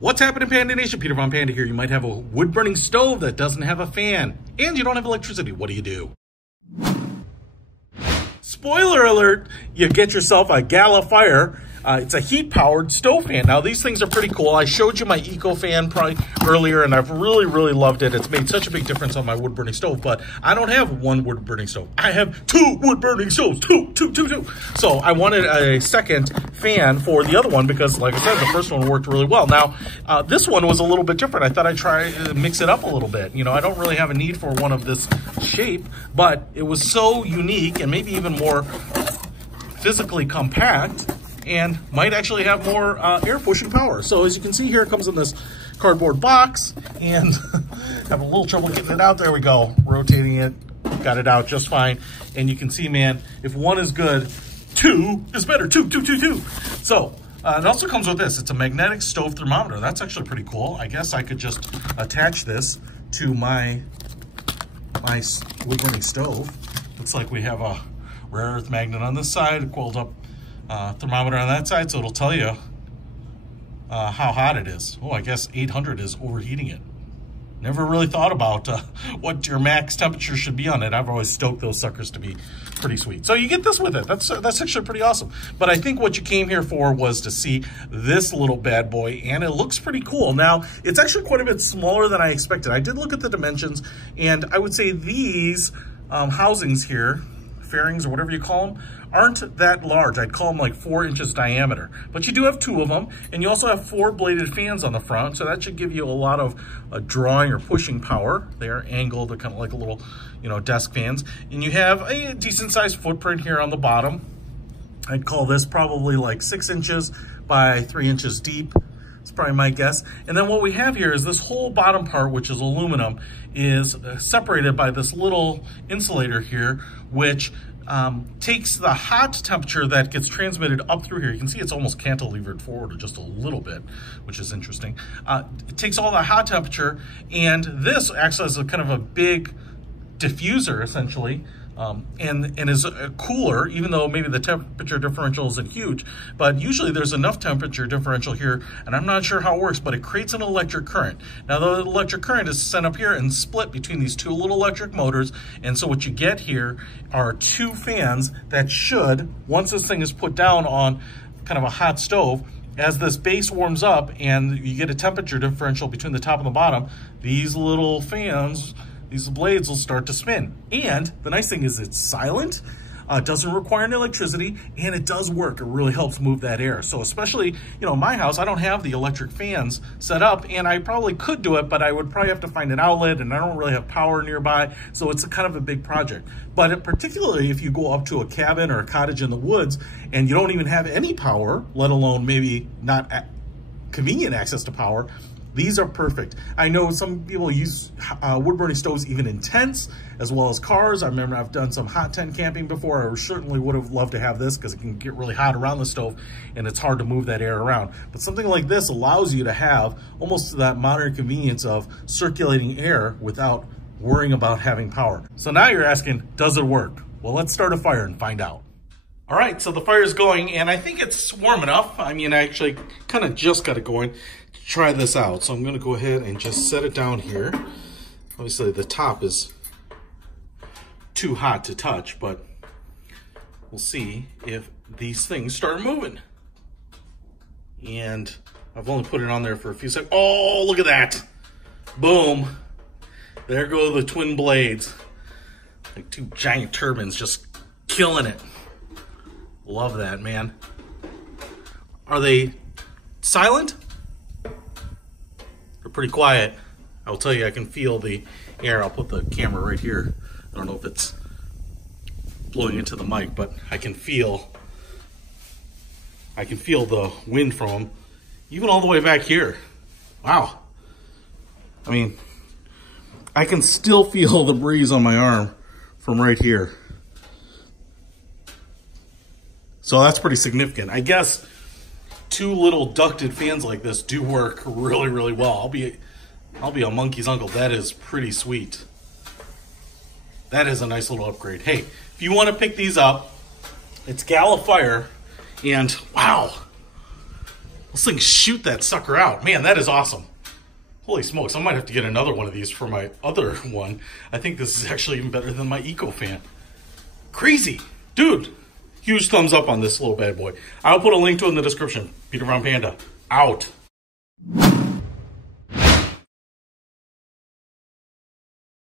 What's happening, Panda Nation? Peter Von Panda here. You might have a wood-burning stove that doesn't have a fan, and you don't have electricity. What do? Spoiler alert, you get yourself a GALAFIRE. It's a heat-powered stove fan. Now, these things are pretty cool. I showed you my Eco Fan probably earlier, and I've really loved it. It's made such a big difference on my wood-burning stove, but I don't have one wood-burning stove. I have two wood-burning stoves, two. So I wanted a second fan for the other one because, like I said, the first one worked really well. Now, this one was a little bit different. I thought I'd try to mix it up a little bit. You know, I don't really have a need for one of this shape, but it was so unique and maybe even more physically compact, and might actually have more air pushing power. So as you can see here, it comes in this cardboard box, and have a little trouble getting it out. There we go, rotating it, got it out just fine. And you can see, man, if one is good, two is better, two. So it also comes with this. It's a magnetic stove thermometer. That's actually pretty cool. I guess I could just attach this to my wood-burning stove. Looks like we have a rare earth magnet on this side, a coiled up thermometer on that side, so it'll tell you how hot it is. Oh, I guess 800 is overheating it. Never really thought about what your max temperature should be on it. I've always stoked those suckers to be pretty sweet. So you get this with it. That's actually pretty awesome. But I think what you came here for was to see this little bad boy, and it looks pretty cool. Now, it's actually quite a bit smaller than I expected. I did look at the dimensions, and I would say these housings here, fairings or whatever you call them, aren't that large. I'd call them like 4 inches diameter, but you do have 2 of them, and you also have 4 bladed fans on the front, so that should give you a lot of drawing or pushing power. They are angled, they're kind of like a little, you know, desk fans, and you have a decent sized footprint here on the bottom. I'd call this probably like 6 inches by 3 inches deep. It's probably my guess. And then what we have here is this whole bottom part, which is aluminum, is separated by this little insulator here, which takes the hot temperature that gets transmitted up through here. You can see it's almost cantilevered forward just a little bit, which is interesting. It takes all the hot temperature, and this acts as a kind of a big diffuser, essentially, and is cooler, even though maybe the temperature differential isn't huge. But usually there's enough temperature differential here, and I'm not sure how it works, but it creates an electric current. Now, the electric current is sent up here and split between these 2 little electric motors, and so what you get here are 2 fans that should, once this thing is put down on kind of a hot stove, as this base warms up and you get a temperature differential between the top and the bottom, these little fans, these blades will start to spin. And the nice thing is it's silent, doesn't require any electricity, and it does work. It really helps move that air. So especially, you know, in my house, I don't have the electric fans set up, and I probably could do it, but I would probably have to find an outlet, and I don't really have power nearby, so it's kind of a big project. But particularly if you go up to a cabin or a cottage in the woods, and you don't even have any power, let alone maybe not convenient access to power, these are perfect. I know some people use wood-burning stoves even in tents, as well as cars. I remember I've done some hot tent camping before. I certainly would have loved to have this because it can get really hot around the stove, and it's hard to move that air around. But something like this allows you to have almost that modern convenience of circulating air without worrying about having power. So now you're asking, does it work? Well, let's start a fire and find out. All right, so the fire is going, and I think it's warm enough. I mean, I actually kind of just got it going to try this out. So I'm gonna go ahead and just set it down here. Obviously the top is too hot to touch, but we'll see if these things start moving. And I've only put it on there for a few seconds. Oh, look at that. Boom. There go the twin blades. Like 2 giant turbines just killing it. Love that, man. Are they silent? They're pretty quiet. I'll tell you, I can feel the air. I'll put the camera right here. I don't know if it's blowing into the mic, but I can feel the wind from them, even all the way back here. Wow. I mean, I can still feel the breeze on my arm from right here. So that's pretty significant. I guess 2 little ducted fans like this do work really well. I'll be a monkey's uncle. That is pretty sweet. That is a nice little upgrade. Hey, if you want to pick these up, it's GALAFIRE, and wow, Those things shoot that sucker out. Man, that is awesome. Holy smokes, I might have to get another one of these for my other one. I think this is actually even better than my Eco fan. Crazy. Dude, huge thumbs up on this little bad boy. I'll put a link to it in the description. Peter Von Panda, out.